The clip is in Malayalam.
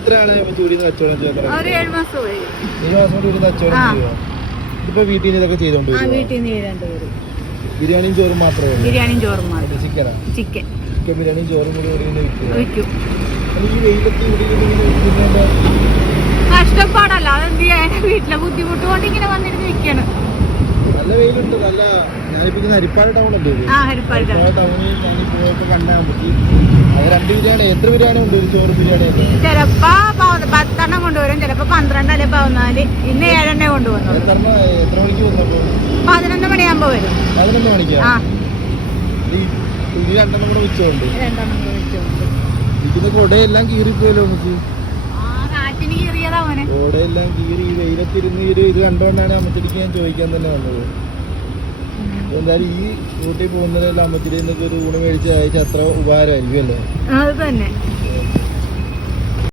എത്രയാണ് കച്ചവടം ചെയ്യുന്നത്? ഒരു 7 മാസം പോയി. 7 മാസം കൊണ്ട് ഒരു കച്ചവടം ചെയ്യുക. ഇപ്പൊ വീട്ടിൽ നിന്ന് ഇതൊക്കെ ചെയ്തോണ്ട് വീട്ടിൽ നിന്ന് ചെയ്തോണ്ട് ബിരിയാണിയും ചോറും മാത്രമേ ഉള്ളൂ? ബിരിയാണിയും ചോറും മാത്രം. ചിക്കൻ ചിക്കൻ ബിരിയാണിയും ചോറും കൂടി വിൽക്കും. ഈ വെയിലത്ത് ഇവിടെ കഷ്ടപ്പാടല്ല, അതെന്ത് ചെയ്യാൻ, വീട്ടിലെ ബുദ്ധിമുട്ട് കൊണ്ട് ഇങ്ങനെ വന്നിരുന്ന് വിൽക്കാണ്. നല്ല വെയിലുണ്ട്. നല്ല ഞാനിപ്പോ ഹരിപ്പാട് ടൗൺ ഉണ്ട്. ഹരിപ്പാട് ടൗണിൽ പോയപ്പോ കണ്ടാൽ മതി. അത് 2 ബിരിയാണി. എത്ര ബിരിയാണി ഉണ്ട്? ഒരു ചോറ് ബിരിയാണി ചിലപ്പോ 10 കൊണ്ടുവരും, ചിലപ്പോ 12 അല്ലെ 14. ഇന്ന് 7 കൊണ്ടുവന്നു. എത്ര മണിക്ക് വന്നപ്പോ? 11 മണിയാകുമ്പോ വരും. 11 മണിക്കാ? ഈ 2 കൂടെ വെച്ചോണ്ട് ഇതിന്റെ കൊടയെല്ലാം കീറിപ്പോയല്ലോ നമുക്ക്. കാറ്റിന് കീറിയതാ അവനെ. കൊടയെല്ലാം കീറി ഈ വെയിലത്തിരുന്ന് ഇത് കണ്ടോണ്ടാണ് അമ്മച്ചടിക്ക് ഞാൻ ചോദിക്കാൻ തന്നെ വന്നത്. എന്തായാലും ഈ ഊട്ടി പോകുന്നതിലെല്ലാം അമ്മച്ചിരി ഒരു ഊണ് മേടിച്ച് അയച്ചാൽ അത്ര ഉപകാരമായിരിക്കും അല്ലേ? അത് തന്നെ.